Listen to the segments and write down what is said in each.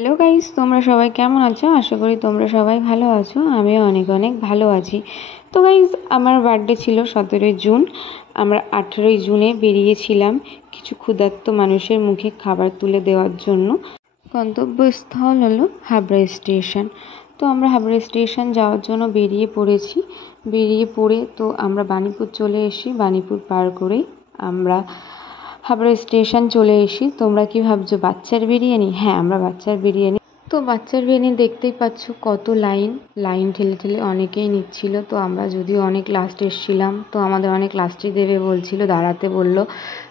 Hello guys, তোমরা সবাই কেমন আছো? আশা করি তোমরা সবাই ভালো আছো। আমিও অনেক অনেক ভালো আছি। তো গাইস, আমার বার্থডে ছিল 17ই জুন। আমরা 18ই জুনে বেরিয়েছিলাম কিছু ক্ষুধার্ত মানুষের মুখে খাবার তুলে দেওয়ার জন্য। গন্তব্যস্থল হলো হাবড়া স্টেশন। তো আমরা হাবড়া স্টেশন যাওয়ার জন্য বেরিয়ে পড়ে তো আমরা বাণীপুর চলে এসি। বাণীপুর পার করে আমরা হাবড়া স্টেশন চলে এসি। তোমরা কি ভাবছো বাচ্চার বিরিয়ানি? হ্যাঁ, আমরা বাচ্চার বিরিয়ানি। তো বাচ্চার বিরিয়ানি দেখতেই পাচ্ছ কত লাইন ঠেলে ঠেলে অনেকেই নিচ্ছিল। তো আমরা যদিও অনেক লাস্ট এসেছিলাম, তো আমাদের অনেক লাস্টে দেবে বলছিল, দাঁড়াতে বললো।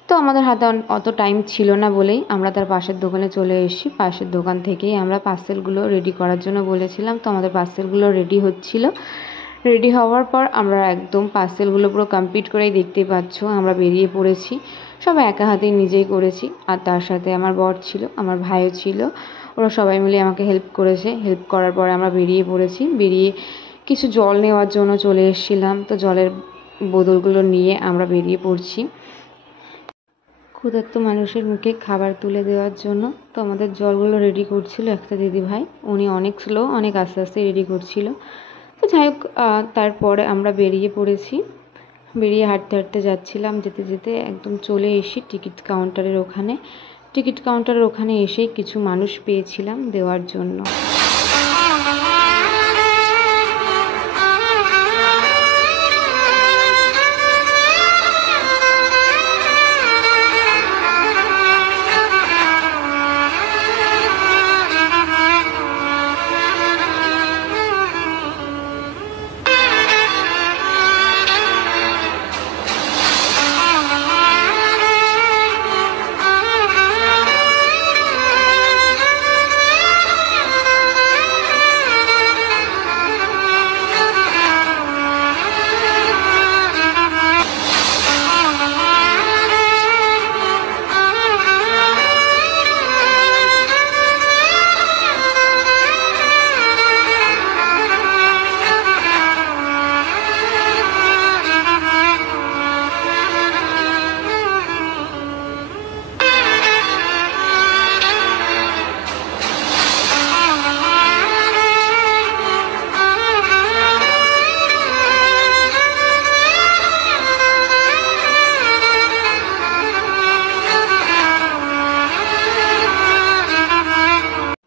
তো আমাদের হাতে অত টাইম ছিল না বলেই আমরা তার পাশের দোকানে চলে এসেছি। পাশের দোকান থেকেই আমরা পার্সেলগুলো রেডি করার জন্য বলেছিলাম। তো আমাদের পার্সেলগুলো রেডি হচ্ছিল। রেডি হওয়ার পর আমরা একদম পার্সেলগুলো পুরো কমপ্লিট করেই দেখতেই পাচ্ছ আমরা বেরিয়ে পড়েছি। সব একা হাতেই নিজেই করেছি। আর তার সাথে আমার বর ছিল, আমার ভাইও ছিল। ওরা সবাই মিলে আমাকে হেল্প করেছে। হেল্প করার পরে আমরা বেরিয়ে পড়েছি। বেরিয়ে কিছু জল নেওয়ার জন্য চলে এসেছিলাম। তো জলের বোতলগুলো নিয়ে আমরা বেরিয়ে পড়ছি ক্ষুধার্ত মানুষের মুখে খাবার তুলে দেওয়ার জন্য। তো আমাদের জলগুলো রেডি করছিল একটা দিদিভাই। উনি অনেক স্লো, অনেক আস্তে আস্তে রেডি করছিল। তো যাই হোক, তারপরে আমরা বেরিয়ে পড়েছি। বেরিয়ে হাঁটতে হাঁটতে যাচ্ছিলাম। যেতে যেতে একদম চলে এসি টিকিট কাউন্টারের ওখানে। টিকিট কাউন্টারের ওখানে এসেই কিছু মানুষ পেয়েছিলাম দেওয়ার জন্য।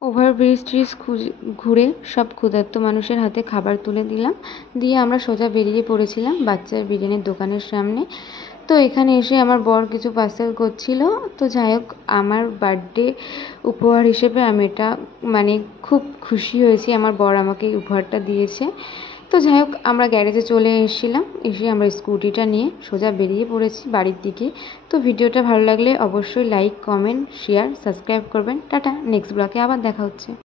ওভারব্রিজ ঘুরে সব ক্ষুধার্ত মানুষের হাতে খাবার তুলে দিলাম। দিয়ে আমরা সোজা বেরিয়ে পড়েছিলাম বাচ্চার বিরিয়ানির দোকানের সামনে। তো এখানে এসে আমার বর কিছু পার্সেল করছিল। তো যাই হোক, আমার বার্থডে উপহার হিসেবে আমি এটা খুব খুশি হয়েছি। আমার বর আমাকে উপহারটা দিয়েছে। তো যাই হোক, আমরা গ্যারেজে চলে এসেছিলাম। এসে আমরা স্কুটিটা নিয়ে সোজা বেরিয়ে পড়েছি বাড়ির দিকে। তো ভিডিওটা ভালো লাগলে অবশ্যই লাইক, কমেন্ট, শেয়ার, সাবস্ক্রাইব করবেন। টাটা, নেক্সট ব্লগে আবার দেখা হচ্ছে।